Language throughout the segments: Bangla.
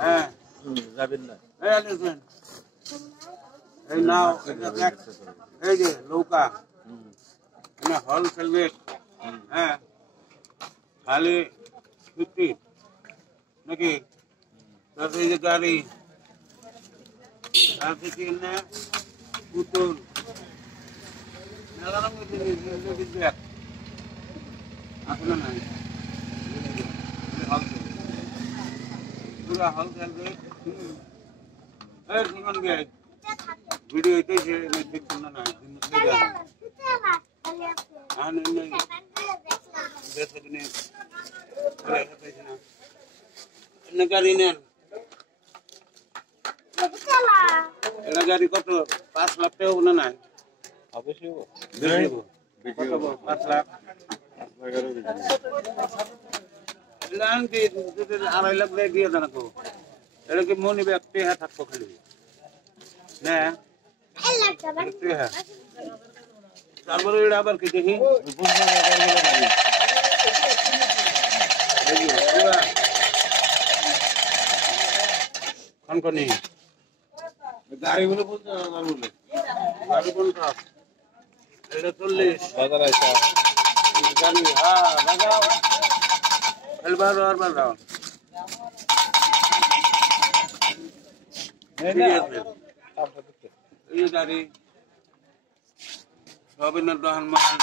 হ্যাঁ যাবেন না এই নাও এই যে নৌকা হোলসেল রেট হ্যাঁ খালি 50 নাকি তারপরে এই যে গাড়ি তারপরে কিনে পুতুল মেলা রঙের জিনিস ব্যাগ আপনার নাই পুরা হোলসেল রেট এই জীবন ভাই ভিডিও হইতেছে দেখছেন না নাই গাড়ি নেন এটা গাড়ি কত 5 লাখ টাকা না নাই অবশ্যই 5 লাখ 2.5 লাখ দিয়ে দেন তো এটা কি মনি ব্যক্তি হ্যাঁ থাকবো খালি না তারপরে এটা আবার কি দেখি কনকনি গাড়িগুলো বলতে গাড়ি কোনটা এটা 40 বাজার আইসা গাড়ি হ্যাঁ বাজাও এলবার আর বাজাও এই গাড়ি রবীন্দ্র রহমান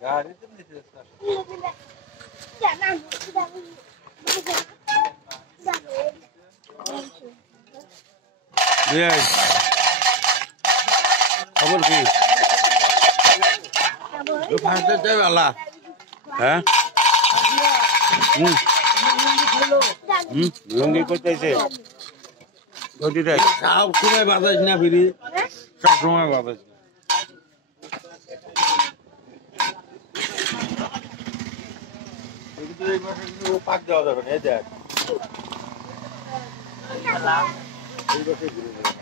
গাড়ি তো নিচে খবর কি হ্যাঁ লুঙ্গি করতেছে সব সময় বাজাস না ফিরি সব সময় বাজাস পাক দেওয়া যাবে না এই দেখ এই বছর ঘুরে যাবে